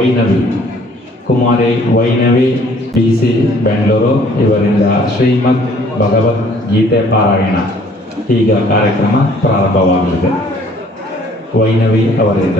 ವೈನವಿ. Kumari Vainavi, B C Bengaluru, ಇವರಿಂದ ಶ್ರೀಮದ್ ಭಗವದ್ಗೀತೆ ಪಾರಾಯಣ. ಈಗ ಕಾರ್ಯಕ್ರಮ ಪ್ರಾರಂಭವಾಗಲಿದೆ. ವೈನವಿ ಅವರಿಂದ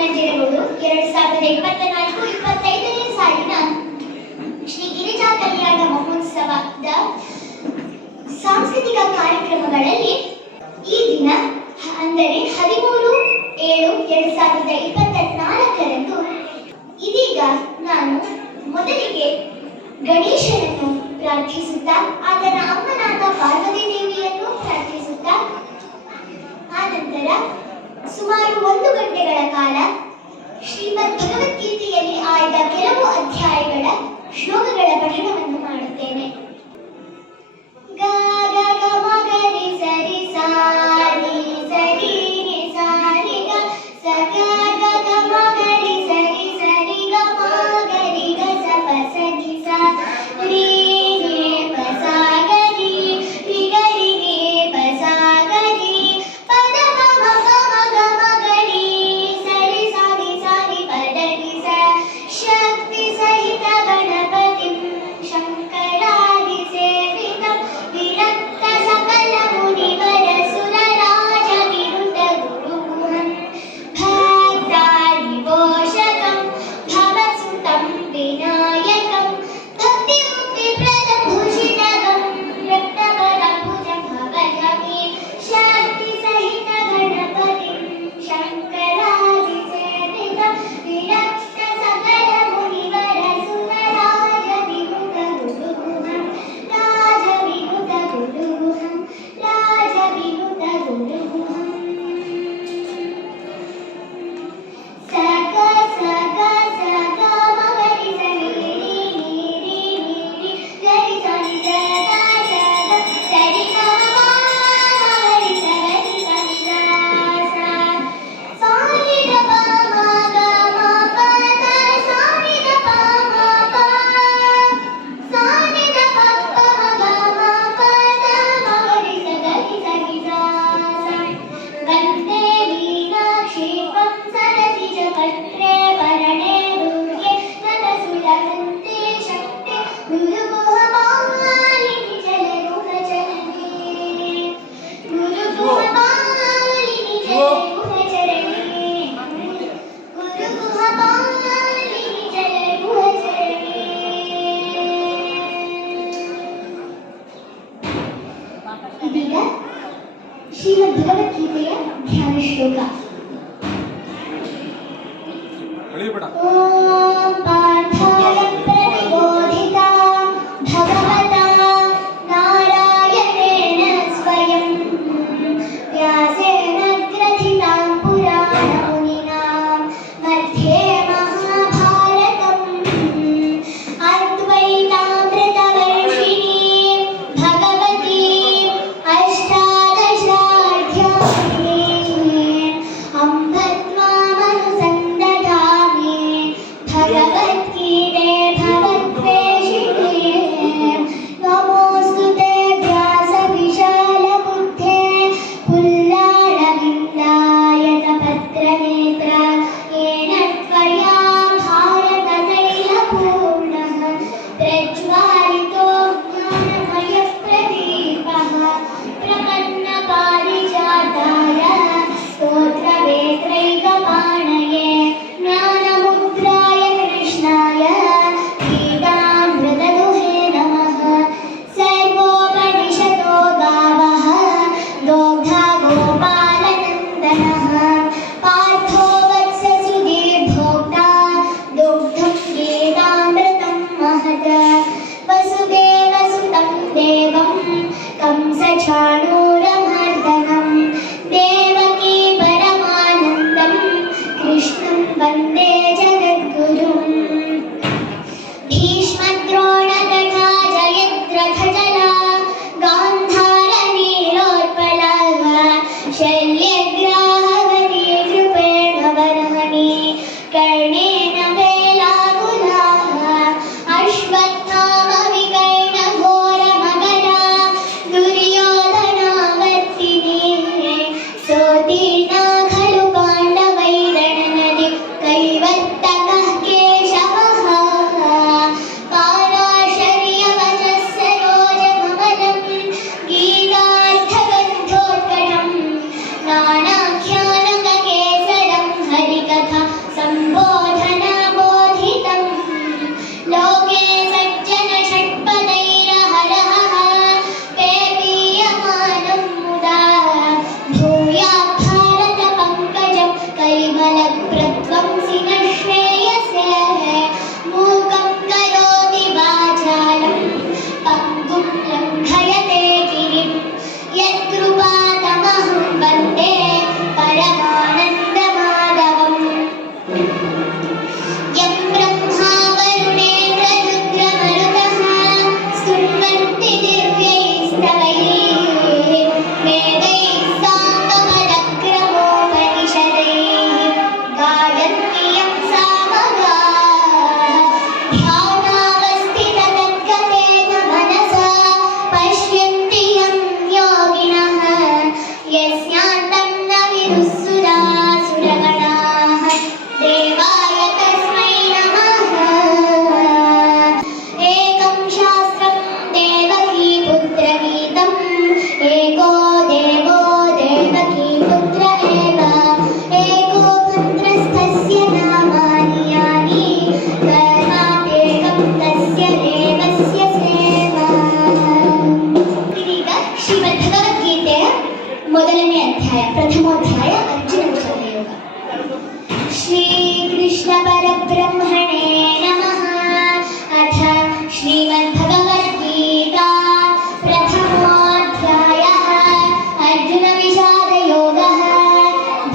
ಕನ್ನಡಿರಗಳು ಎರಡು ಸಾವಿರದ ಇಪ್ಪತ್ತ ನಾಲ್ಕು ಇಪ್ಪತ್ತೈದನೇ ಸಾಲಿನ ಶ್ರೀ ಗಿರಿಜಾ ಕಲ್ಯಾಣ ಮಹೋತ್ಸವದ ಸಾಂಸ್ಕೃತಿಕ ಕಾರ್ಯಕ್ರಮಗಳಲ್ಲಿ ಈ ದಿನ ಅಂದರೆ ಹದಿಮೂರು ಏಳು ಎರಡು ಸಾವಿರದ ಇಪ್ಪತ್ತ ನಾಲ್ಕರಂದು ಇದೀಗ ನಾನು ಮೊದಲಿಗೆ ಗಣೇಶನನ್ನು ಪ್ರಾರ್ಥಿಸುತ್ತಾ, ಆತನ ಅಮ್ಮನಾದ ಪಾರ್ವತಿ ದೇವಿಯನ್ನು ಪ್ರಾರ್ಥಿಸುತ್ತಾ ಆನಂತರ ಸುಮಾರು ಒಂದು ಗಂಟೆಗಳ ಕಾಲ Libra.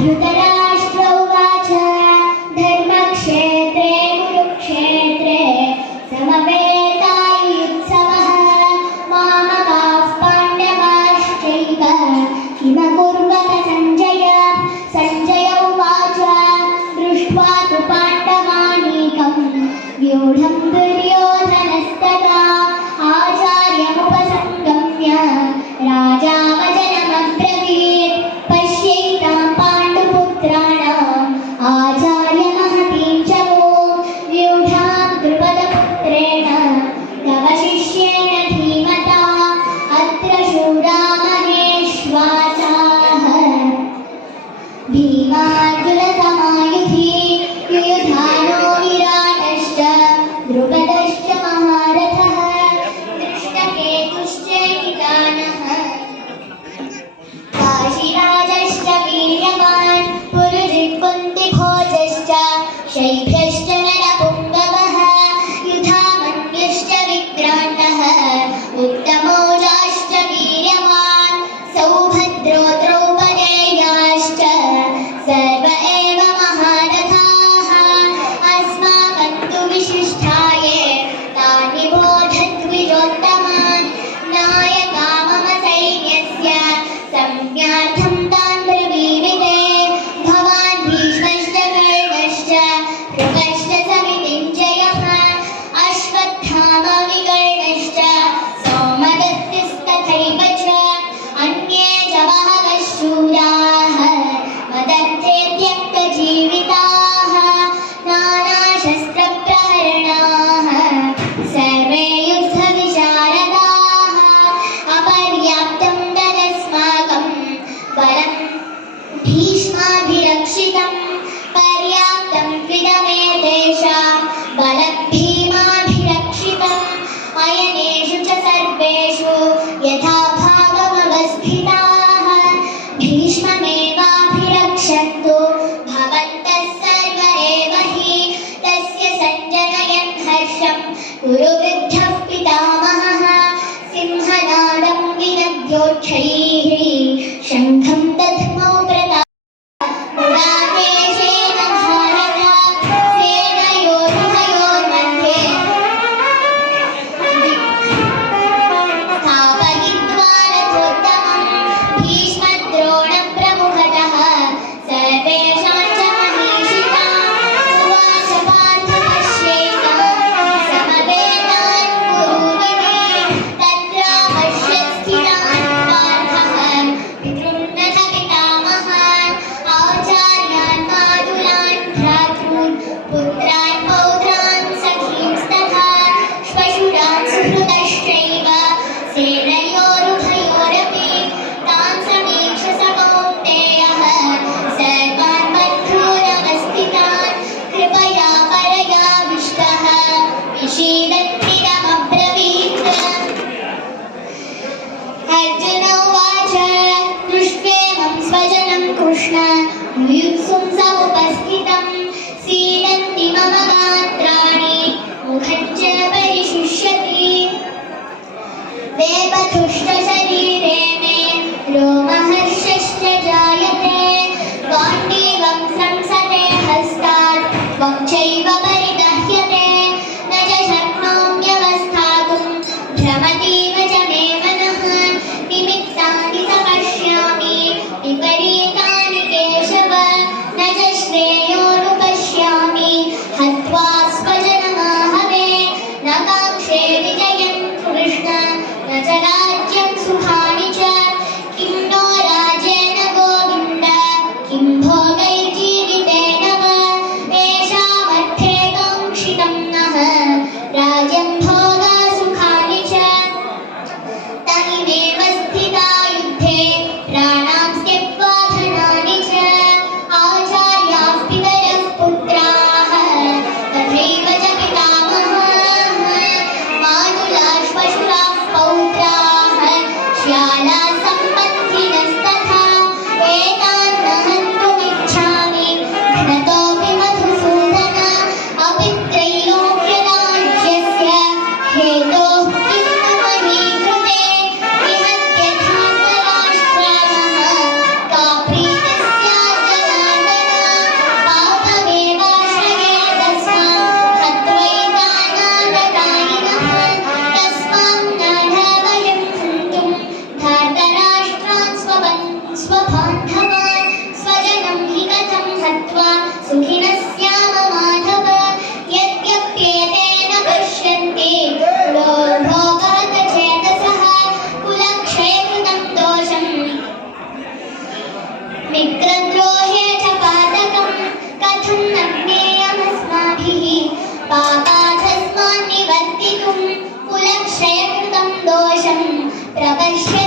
you. Yeah. shed the Krishna special.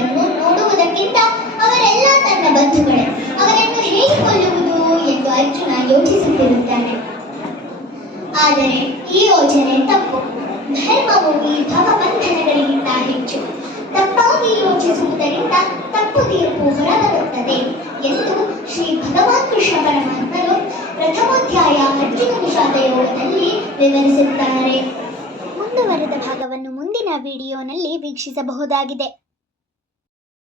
ನೋಡುವುದನ್ನು ನೋಡುವುದಕ್ಕಿಂತ ಅವರೆಲ್ಲ ತನ್ನ ಬಂಧುಗಳೇ. ಅವರನ್ನು ಹೇಗೆ ಕೊಲ್ಲುವುದು ಎಂದು ಅರ್ಜುನ ಯೋಚಿಸುತ್ತಿರುತ್ತಾನೆ. ಆದರೆ ಈ ಯೋಚನೆ ತಪ್ಪು. ಧರ್ಮವು ಈ ಭವಬಂಧನಗಳಿಗಿಂತ ಹೆಚ್ಚು. ತಪ್ಪಾಗಿ ಯೋಚಿಸುವುದರಿಂದ ತಪ್ಪು ತೀರ್ಪು ಹೊರಬರುತ್ತದೆ ಎಂದು ಶ್ರೀ ಭಗವಾನ್ ಕೃಷ್ಣ ಪರಮಾತ್ಮರು ಪ್ರಥಮೋಧ್ಯಾಯ ಅರ್ಜುನ ವಿಷಾದ ಯೋಗದಲ್ಲಿ ವಿವರಿಸುತ್ತಾರೆ. ಮುಂದುವರೆದ ಭಾಗವನ್ನು ಮುಂದಿನ ವಿಡಿಯೋನಲ್ಲಿ ವೀಕ್ಷಿಸಬಹುದಾಗಿದೆ.